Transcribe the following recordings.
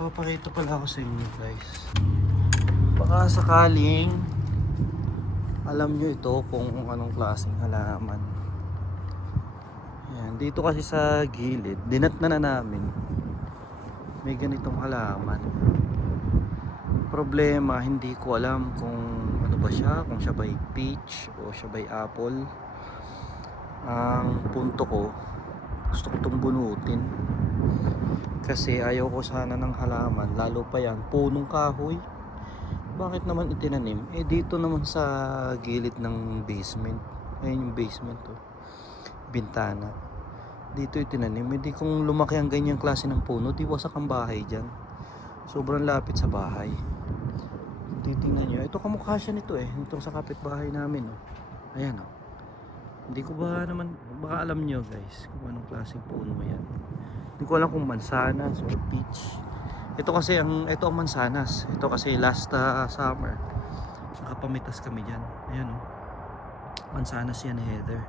Papakita pala ako sa inyo guys. Baka sakaling alam nyo ito kung anong klaseng halaman. Ayan, dito kasi sa gilid, dinatnan na namin. May ganitong halaman. Problema, hindi ko alam kung ano ba siya, kung siya ba'y peach o siya ba'y apple. Ang punto ko, gusto ko itong bunutin. Kasi ayaw ko sana ng halaman, lalo pa yan, punong kahoy. Bakit naman itinanim? Eh dito naman sa gilid ng basement. Ayun yung basement to. Bintana. Dito itinanim. Hindi kung lumaki ang ganyang klase ng puno, di wasak ang bahay dyan. Sobrang lapit sa bahay. Titingnan nyo. Ito kamukha siya nito eh. Itong sa kapitbahay namin. Oh. Ayan oh. Hindi ko ba naman, baka alam nyo guys kung anong klaseng puno yan. Hindi ko alam kung mansanas or peach. Ito ang mansanas. Ito kasi last summer nakapamitas kami diyan. Ayan oh. Mansanas yan, heather.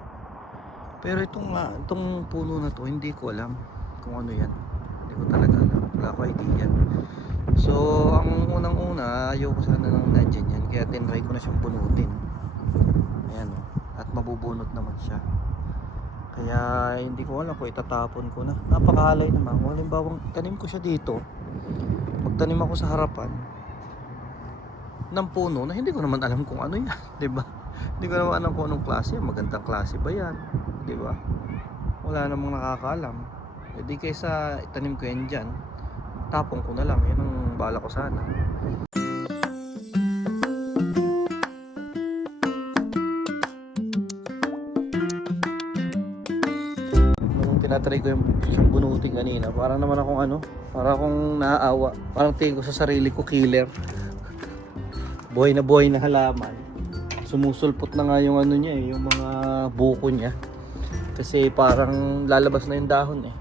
Pero itong puno na to, hindi ko alam kung ano yan. Hindi ko talaga alam. Wala ko idea. So, ang unang-una, ayaw ko sana nang nandyan yan. Kaya tinry ko na siyang bunutin. Ayan oh. At mabubunot naman siya. Kaya hindi ko alam kung itatapon ko na. Napakahalay naman. Halimbawa, tanim ko siya dito. Magtanim ako sa harapan ng puno na hindi ko naman alam kung ano yan, 'di ba? Hindi ko naman alam kung anong klase, magandang klase ba yan, 'di ba? Wala namang nakakaalam. E di kaysa itanim ko yan diyan, tapon ko na lang, 'yun ang bala ko sana. Nung tinatry ko yung siyang bunutin kanina, parang naman akong para akong naaawa. Parang tingin ko sa sarili ko killer. Buhay na halaman. Sumusulpot na nga yung niya eh, yung mga buko niya. Kasi parang lalabas na yung dahon eh.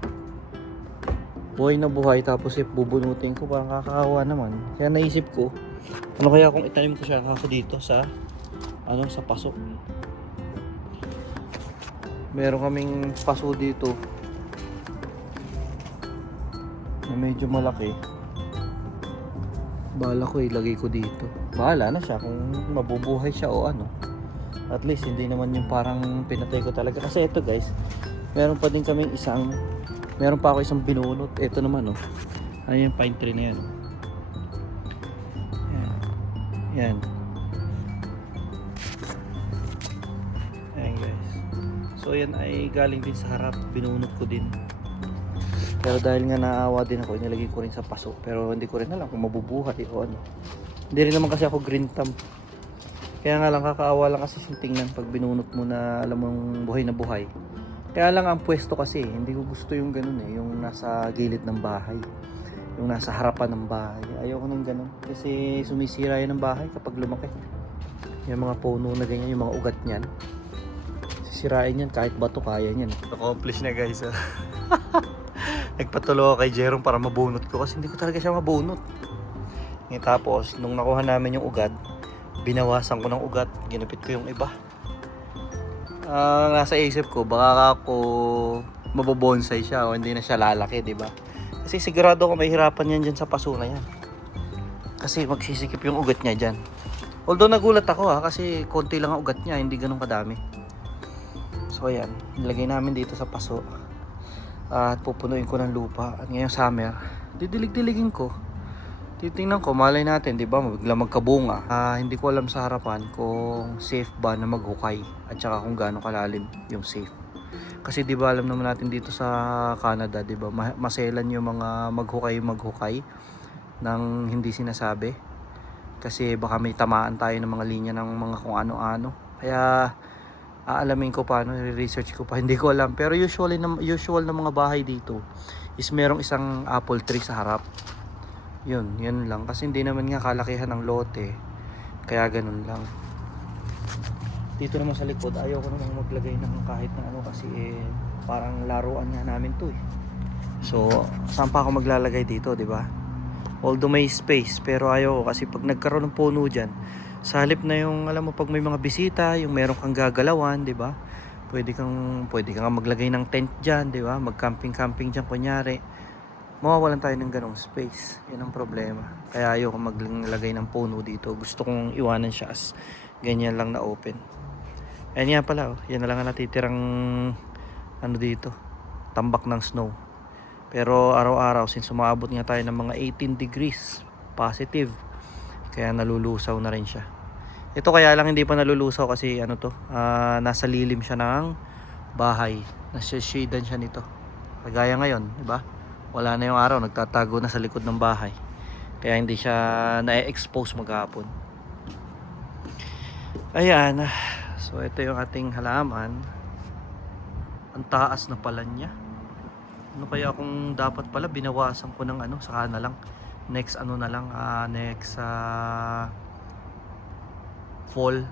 Buhay na buhay, tapos bubunutin ko, parang kakaawa naman. Kaya naisip ko, ano kaya kung itanim ko siya kasi dito sa sa paso. Meron kaming paso dito na medyo malaki. Bahala ko ilagay ko dito. Bahala na siya kung mabubuhay siya o ano. At least hindi naman yung parang pinatay ko talaga. Kasi ito guys, meron pa din kaming meron pa ako isang binunot. Ito naman oh. Ano yung pine tree na yan. Yan. Yan. Ayan guys. So yan ay galing din sa harap. Binunot ko din. Pero dahil nga naawa din ako, inilagay ko rin sa paso. Pero hindi ko rin alam kung mabubuhay o ano. Hindi rin naman kasi ako green thumb. Kaya nga lang kakaawa lang kasi tingnan pag binunot mo na alam mong buhay na buhay. Kaya lang ang pwesto kasi, hindi ko gusto yung ganun eh. Yung nasa gilid ng bahay. Yung nasa harapan ng bahay. Ayoko nang ganun. Kasi sumisira yan ng bahay kapag lumaki. Yung mga puno na ganyan, yung mga ugat niyan. Sisirain yan kahit bato kaya yan. Accomplish na guys. Nagpatulo ako kay Jerome para mabunot ko kasi hindi ko talaga siya mabunot. Tapos nung nakuha namin yung ugat, binawasan ko ng ugat, ginupit ko yung iba. Nasa isip ko baka ako mabobonsai siya o hindi na siya lalaki, di ba? Kasi sigurado ako may hirapan yan dyan sa paso na yan. Kasi magsisikip yung ugat niya dyan. Although nagulat ako kasi konti lang ang ugat niya, hindi ganun kadami. So ayan, nilagay namin dito sa paso. At pupunuin ko ng lupa. At ngayong summer, didilig-diligin ko. Titingnan ko, malay natin, di ba, biglang magkabunga. Hindi ko alam sa harapan kung safe ba na maghukay at saka kung gaano kalalim yung safe. Kasi di ba alam naman natin dito sa Canada, di ba, maselan yung mga maghukay nang hindi sinasabi. Kasi baka may tamaan tayo ng mga linya ng mga kung ano-ano. Kaya aalamin ko paano, research ko pa, hindi ko alam. Pero usual na mga bahay dito is merong isang apple tree sa harap. Yun lang. Kasi hindi naman nga kalakihan ng lote. Kaya ganun lang. Dito naman sa likod, ayaw ko namang maglagay ng kahit na ano kasi parang laruan nga namin to eh. So, saan pa ako maglalagay dito, di ba? Although may space, pero ayaw ko kasi pag nagkaroon ng puno dyan, sa halip na yung, alam mo, pag may mga bisita, yung meron kang gagalawan, di ba? Pwede kang maglagay ng tent dyan, di ba? Mag-camping-camping dyan, kunyari. mawawalan tayo ng ganong space. Yan ang problema. Kaya ayoko maglagay ng puno dito. Gusto kong iwanan siya as ganyan lang na open. Ayan nga pala, oh. Yan na lang ang natitirang ano dito, tambak ng snow. Pero araw-araw, since umabot nga tayo ng mga 18 degrees positive, kaya nalulusaw na rin siya. Ito kaya lang hindi pa nalulusaw kasi ano to, nasa lilim siya ng bahay. Nasa shadean siya nito. Kagaya ngayon, di ba? Wala na yung araw, nagtatago na sa likod ng bahay. Kaya hindi siya na-expose maghapon. Ayan. So ito yung ating halaman. Ang taas na pala niya. Ano kaya kung dapat pala binawasan ko ng ano, saka na lang next ano na lang, next fall,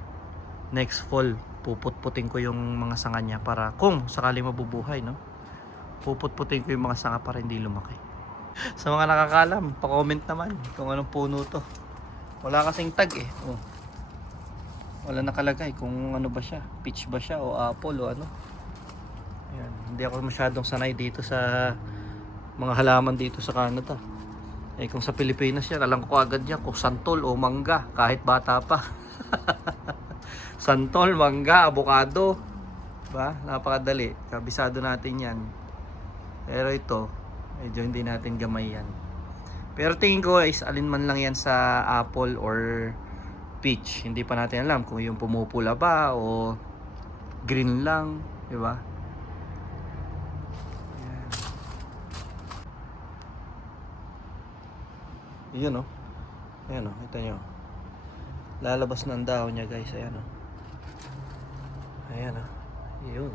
next fall puputputin ko yung mga sanga niya para kung sakali mabubuhay, no, puputputin ko yung mga sanga para hindi lumaki. Sa mga nakakalam, pa-comment naman kung anong puno to. Wala kasing tag eh. Oh. Wala nakalagay kung ano ba siya, peach ba siya o apple o ano. Ayan. Hindi ako masyadong sanay dito sa mga halaman dito sa Canada. Eh kung sa Pilipinas yan, alam ko agad yan kung santol o mangga kahit bata pa. Santol, mangga, avocado. Diba? Napakadali. Kabisado natin yan. Pero ito, medyo hindi natin gamay yan. Pero tingin ko is alin man lang yan sa apple or peach. Hindi pa natin alam kung yung pumupula ba o green lang. Diba? Yun o. Ayan o, ito nyo. Lalabas na ang dahon niya guys. Ayan o. Ayan o. Yun.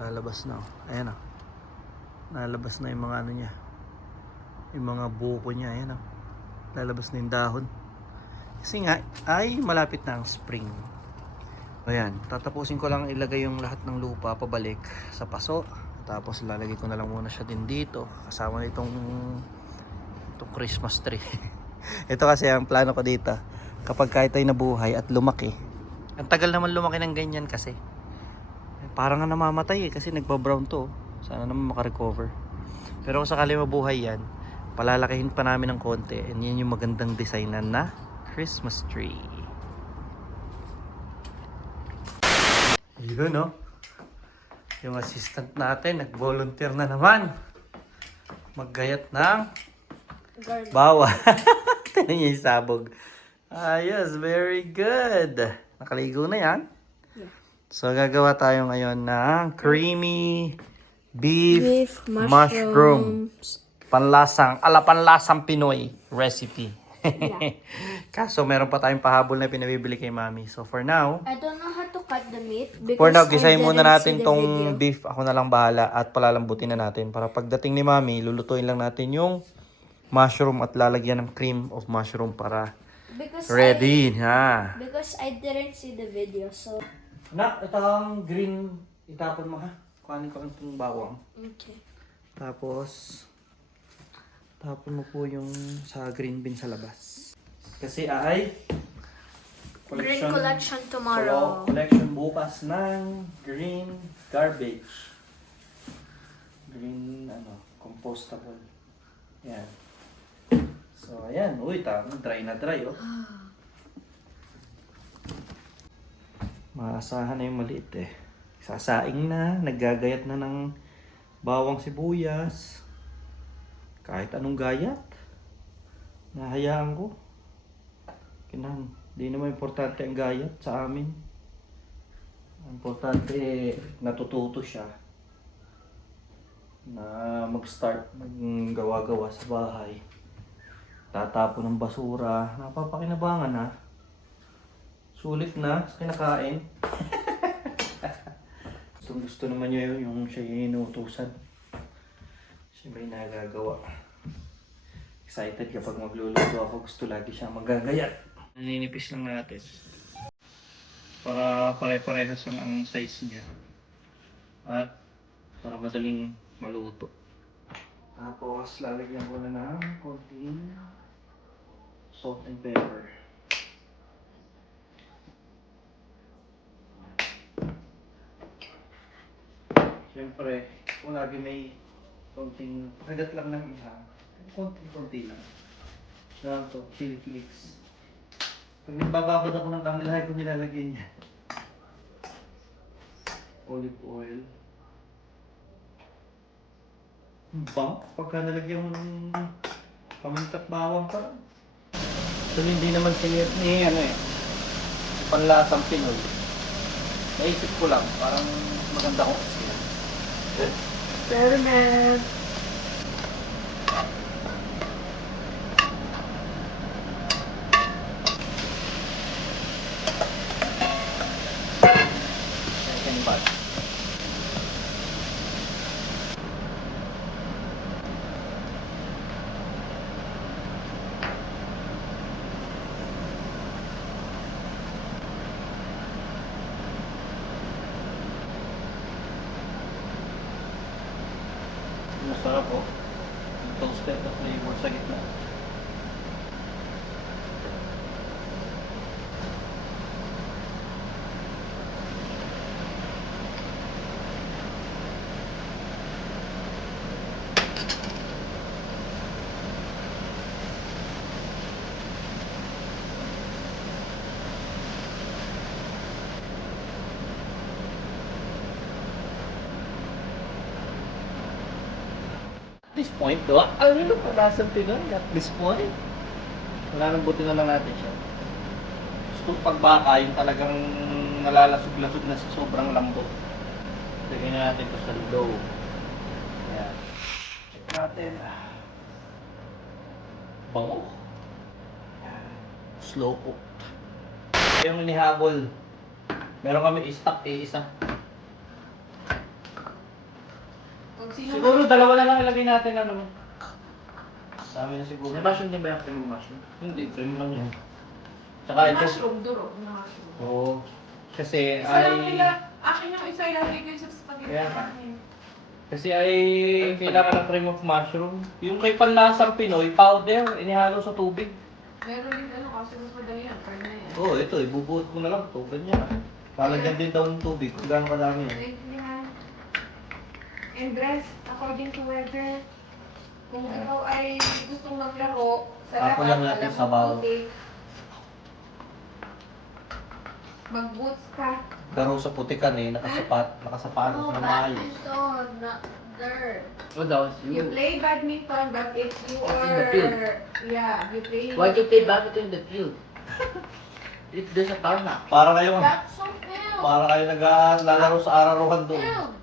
Lalabas na o. Ayan o. Lalabas na yung mga ano niya. Yung mga buko niya. Ayan o. Lalabas na yung dahon. Kasi nga ay malapit na ang spring. Ayan. Tatapusin ko lang ilagay yung lahat ng lupa pabalik sa paso. Tapos lalagay ko na lang muna siya din dito. Kasama nitong Christmas tree. Ito kasi ang plano ko dito. Kapag kahit ay nabuhay at lumaki. Ang tagal naman lumaki ng ganyan kasi. Parang nga namamatay eh kasi nagbabrown to. Sana naman makarecover. Pero kung sakali mabuhay yan, palalakihin pa namin ng konti. And yan yung magandang designan na Christmas tree. Yun no. Yung assistant natin nag-volunteer na naman. Maggayat ng bawa. Tinan niya yung sabog. Yes, very good. Nakaligo na yan. Yeah. So, gagawa tayo ngayon ng creamy beef mushroom. Panlasang Pinoy recipe. Yeah. Kaso, meron pa tayong pahabol na pinabibili kay Mami. So, for now, I don't know how to cut the meat because for now, I gisayin muna didn't natin see the tong video. beef. Ako na lang bahala at palalambutin na natin. Para pagdating ni Mami, lulutuin lang natin yung mushroom at lalagyan ng cream of mushroom para Because ready. Ha? Because I didn't see the video, so Nak, ito ang green. Itapon mo ha. Kuhanin ko itong bawang. okay. Tapos, tapon mo po yung sa green bin sa labas. Kasi ay Green collection tomorrow. Collection bukas ng green garbage. Green compostable. Yan. So ayan, uy, dry na dry oh. Maasahan na yung maliit eh. Sasaing na, naggagayat na ng bawang sibuyas. Kahit anong gayat. Nahayaan ko. Di naman importante ang gayat sa amin. Importante natututo siya na mag-start gawa-gawa sa bahay. Tatapon ng basura. Napapakinabangan ha. Sulit na sa kinakain. Gusto naman niya yung siya inuutusan. Siya may nagagawa. Excited kapag magluluto ako. Gusto lagi siya magagayat. Naninipis lang natin. Para pare-parehas ang size niya. At para madaling maluto. Tapos lalagyan ko na ng konting salt and pepper. Siyempre, kung lagi may Konting, pakagat lang ng isa. Konti lang. Lang to, chili flakes. Pag nagbababad ako ng kanila, ko nilalagyan niya. Olive oil. Bang, pagka nalagyan mo ng pamintat bawang pa. So hindi naman sinir ni ano eh. Panlasang Pinoy. Naisip ko lang, parang maganda ko siya. Experiment! Second batch. Masarap oh. Toasted na flavor sa gitna. At this point, ano pa lasang Pinoy? At this point, wala nang buti na lang natin siya. Gusto ko pagbaka, yung talagang nalalasog-lasog na sa sobrang lambot. Lagyan na natin ito sa low. Ayan. Check natin. Bango. Slow cooked. Yung nihabol, meron kami i-stock isa. Siguro dalawa na lang ilagay natin ano. Dami na siguro. May mushroom din ba yung cream mushroom? Hindi, trim lang yan. Tsaka ito. Mushroom, duro. Mushroom. Oo. Kasi Isa ay... lang nila. Akin yung isa ilalagay ko yung sa spaghetti. Kaya nga. Kasi ay kailangan ng cream of mushroom. Yung kay panlasang Pinoy, powder, inihalo sa tubig. Meron din ano, kasi mas madali yan. Kaya na yan. Oo, ito, ibubuhot ko na lang ito. Ganyan. Lalagyan din daw ng tubig kung gaano kadami yan. Naintindihan. And dress according to weather. Kung ikaw ay gustong maglaro, sa Ako lang natin sabaw. Mag-boots ka. Pero sa putikan eh, nakasapatos Oh, na maayos. badminton, not dirt. What else? You play badminton, but if you In are... the field. Yeah, you play... Why do you play badminton in the field? There's a tarmac. Para kayo, That's so field. para kayo naglalaro sa araruhan doon. Field.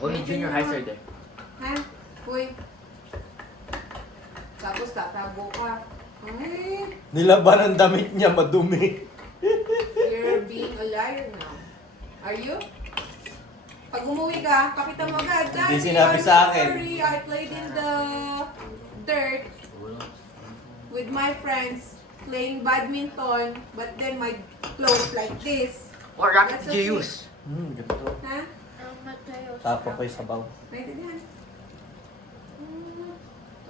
Only junior high sir there. Ha? Uy. Tapos tatago ka. Ay, Nilaban ang damit niya, madumi. you're being a liar now. Are you? Pag umuwi ka, pakita mo agad. Hindi Daddy, sinabi I'm sa akin. sorry, I played in the dirt with my friends playing badminton, but then my clothes like this. What racket That's did you okay. use? Ganito. Ha? Mateo. Tapos ko yung sabaw. Naintindihan? Ito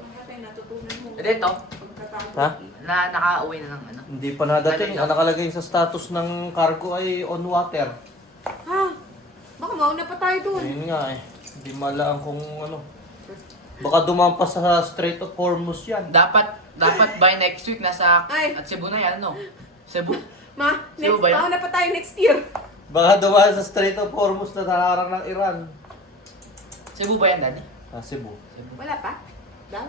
nga tayo natutunan mo. And ito, Pagkatapos. Ha? nakauwi na ng ano. Hindi pa nadating. Ang nakalagay sa status ng cargo ay on water. Ha? Baka mauna pa tayo dun. Ayun nga eh. Hindi malaan kung ano. Baka dumampas sa Strait of Hormuz yan. Dapat by next week nasa Ay. at Cebu na yan, no? Cebu. Ma, Sino next, ba yan? mauna pa tayo next year. Baka dumaan sa Strait of Hormuz na naharang ng Iran. Cebu ba yan, Daddy? Cebu. Wala pa? Daw?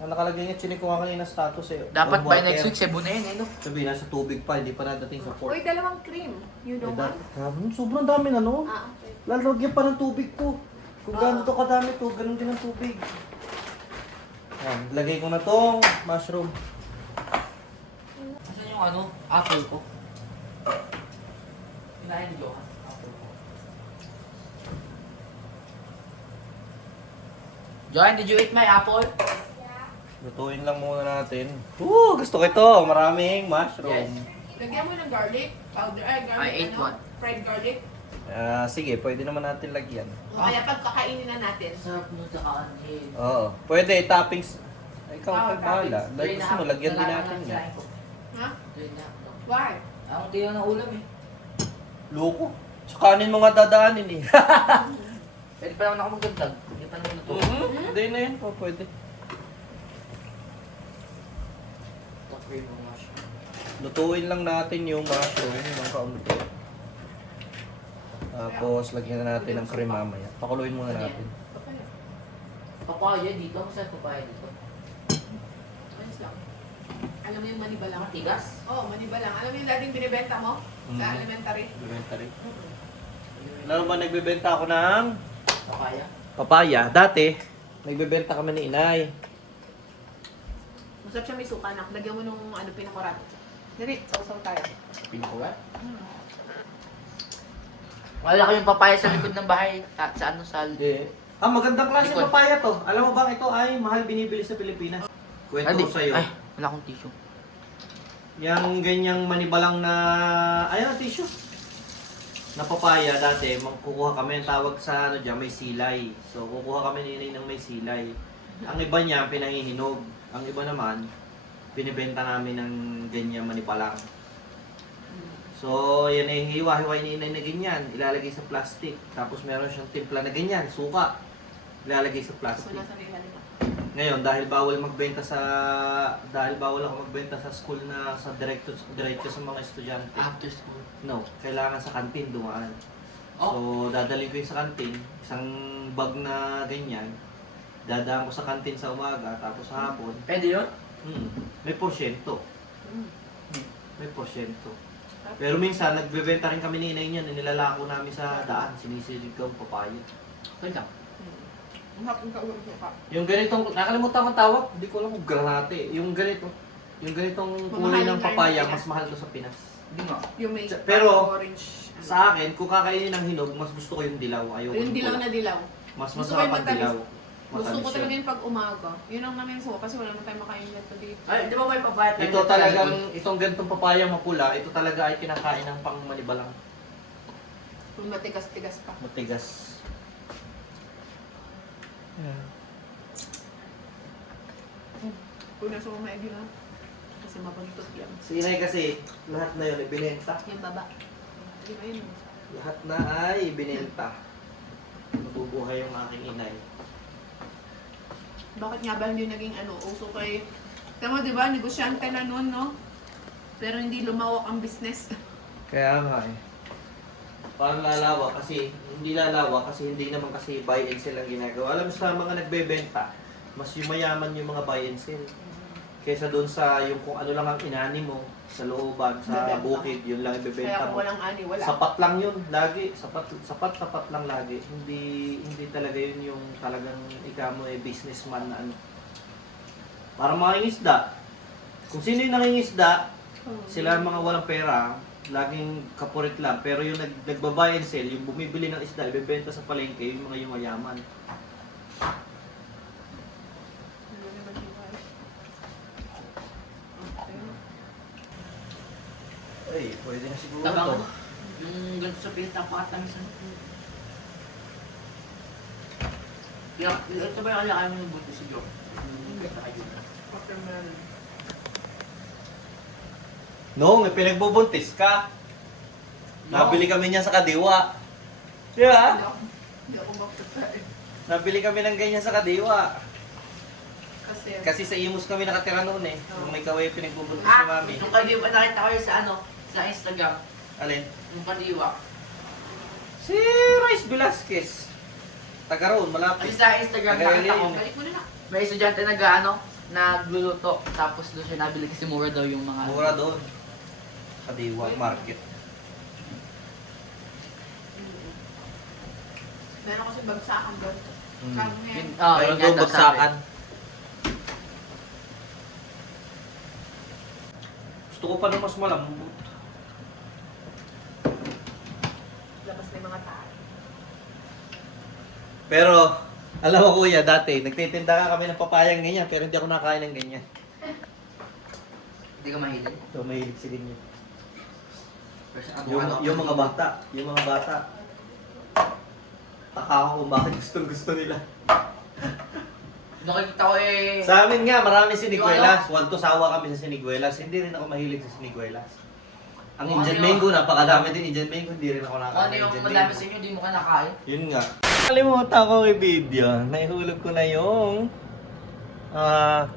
Ang nakalagay niya, chinik ko nga kanina status eh. Dapat on by water. next week, Cebu na yan, eh, no? Sabi, nasa tubig pa, hindi pa nadating sa port. Uy, dalawang cream. You know what? Sobrang dami na no? Ah, okay. Lalagyan pa ng tubig to. Kung gaano to kadami to, ganun din ang tubig. Yan, lagay ko na tong mushroom. Saan yung ano, apple ko? Kinain ni Johan, apple ko. Johan, did you eat my apple? Lutuin lang muna natin. Gusto ko ito. Maraming mushroom. Yes. Lagyan mo ng garlic powder. Ay, garlic. I ate one. Fried garlic. Sige, pwede naman natin lagyan. O kaya pagkakainin na natin. Sarap mo sa kaanhin. Oo. Pwede, toppings. Ikaw Oo, kay bahala. toppings. Gusto mo, lagyan din natin yan. Ha? Doon na. Why? Ako di lang ng ulam eh. Loko. Sa kanin mo nga dadaanin eh. Pwede pa naman ako magdagdag. Hindi pa naman ito. Hindi na yun. Oh, pwede. Okay mo nga siya. Lutuin lang natin yung mushroom ng kaunti. Tapos, lagyan na natin ng cream mamaya. Pakuluin muna natin. Papaya dito. Saan papaya dito? Ayos lang. Alam mo yung manibalang? Matigas? Oo, manibalang. Alam mo yung dating binibenta mo? Sa Mhm. elementary? Elementary. Alam mo, nagbebenta ako ng Papaya? papaya. Dati, nagbebenta kami ni Inay. Masarap siya may suka na. Lagyan mo nung ano, pinakurat. Dali, sausaw tayo. Pinakuha? Wala ko yung papaya sa likod ng bahay. Sa ano, sa... Hindi. Magandang klase Likod. papaya to. Alam mo bang ito ay mahal binibili sa Pilipinas? Kwento ko sa'yo. Ay, wala akong tissue. Yung ganyang manibalang na... Ayan ang tissue. Na papaya dati, kukuha kami, ang tawag sa ano dyan, may silay. So, kukuha kami ni Inay ng may silay. Ang iba niya, pinahihinog. Ang iba naman, binibenta namin ng ganyang manibalang. So, yan ay hiwa-hiway ni Inay na ganyan. Ilalagay sa plastic. Tapos meron siyang timpla na ganyan, suka. Ilalagay sa Gusto plastic. na sa nila nila. Ngayon, dahil bawal ako magbenta sa school na sa diretso sa mga estudyante. After school. No, kailangan sa kantin dumaan. So, dadalhin ko yung sa kantin, isang bag na ganyan. Dadaan ko sa kantin sa umaga, tapos sa hapon, Pwede yun? may porsyento. Mm. May porsyento. Pero minsan, nagbebenta rin kami ni Inay niyan, nilalako namin sa daan, sinisilid ko ang papaya. Pwede lang. Ang hapon ka ulo suka. Yung ganitong, nakalimutan ko tawag, hindi ko alam kung granate. Yung ganitong kulay ng papaya, mas mahal to sa Pinas. Hindi nga. Yung may Pero, orange. Ano. Sa akin, kung kakainin ng hinog, mas gusto ko yung dilaw. Ayoko Yung dilaw pula. na dilaw. Mas Gusto ko masarap yung ang matamis. dilaw. Gusto ko Matamis talaga yun. yung pag umaga. Yun ang namin suka kasi wala naman tayo makain nito dito. Ay, di ba may papaya tayo? Ito talagang, itong ganitong papaya mapula, ito talaga ay kinakain ng pang manibalang. Kung matigas-tigas pa. Matigas. Kung nasa mga maigi na. Kasi mapagtot yan. Si Inay kasi, lahat na yun ibinenta. Yung baba. Di ba yun? Lahat na ay ibinenta. Mabubuhay yung aking inay. Bakit nga ba hindi naging ano, uso kay... Tama di ba, negosyante na noon, no? Pero hindi lumawak ang business. Kaya nga eh. Parang lalawa kasi, hindi lalawa kasi hindi naman kasi buy and sell ang ginagawa. Alam mo sa mga nagbebenta, mas yumayaman yung mga buy and sell. Kaysa doon sa yung kung ano lang ang inani mo, sa looban, sa Bebenta. bukid, yun lang Kaya ibebenta kung mo. walang ani, wala. Sapat lang yun, lagi. Sapat lang lagi. Hindi talaga yun yung talagang ikaw mo businessman na ano. Parang mangingisda. Kung sino yung nangingisda, sila ang mga walang pera, laging kapurit lang. Pero yung nagbabuy and sell, yung bumibili ng isda, ibebenta sa palengke, yung mga yumayaman. Ay, pwede na siguro Tabang. to. Yung ganito sa pinta ko at tamis. Kaya, ito ba yung alakain mo yung buti si Joe? Watermelon. Noong pinagbubuntis ka, nabili kami niya sa Kadiwa. Yeah. Hindi ako makakain. Nabili kami ng ganyan sa Kadiwa. Kasi, Kasi sa Imus kami nakatira noon eh. Nung may kaway pinagbubuntis si Mami. Yung kadiwa, nakita ko yun sa ano, sa Instagram. Alin? Yung kadiwa. Si Rice Velasquez. Taga roon, Kasi malapit. sa Instagram, Taga nakita ko, yun. balik mo na na. may estudyante nagluluto. Tapos doon siya nabili kasi mura daw yung mga... Mura doon. Kadiwa Market. Meron kasi bagsakan doon. Kamo yan. Yun, Meron yun nga doon daw bagsakan. Gusto ko pa ng mas malambot. Labas na yung mga tayo. Pero, alam mo kuya, dati, nagtitinda ka kami ng papayang ganyan, pero hindi ako nakain ng ganyan. Hindi ka mahilig. So, mahilig si Linyo. Kasi Yung mga bata, taka ako kung bakit gusto nila. Nakikita ko eh... Sa amin nga, marami siniguelas. Walto sawa kami sa siniguelas. Hindi rin ako mahilig sa siniguelas. Ang Kung Indian ano mango, yung- napakadami din Indian mango. Hindi rin ako Kung ano nakakain yung Indian madami mango. sa inyo, di mo ka nakain. Yun nga. Kalimutan ko i-video. Naihulog ko na yung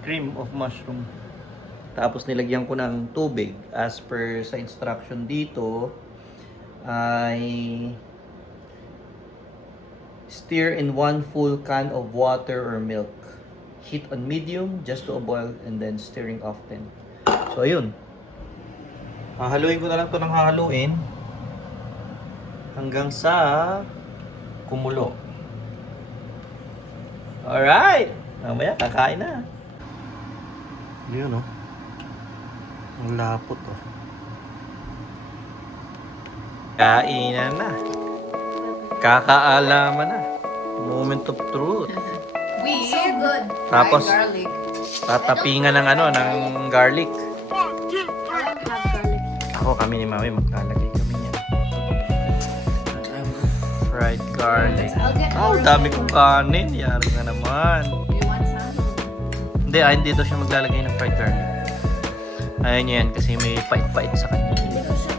cream of mushroom. Tapos nilagyan ko ng tubig. As per sa instruction dito, ay stir in 1 full can of water or milk. Heat on medium just to a boil and then stirring often. So ayun. Hahaluin ko na lang to ng hahaluin hanggang sa kumulo. Alright! Mamaya kakain na. Yun oh. Ang lapot oh. Kainan na. Kakaalaman na. Moment of truth. With So good. Tapos, fried garlic. tatapingan ng ano, ng garlic. I don't have garlic. Ako, kami ni Mami, maglalagay kami niya. Fried garlic. I'll get Oh, more. dami kong kanin. Yari na naman. Do you want some? Hindi daw siya maglalagay ng fried garlic. Ayun yan, kasi may pait-pait sa kanya. Hindi ko siya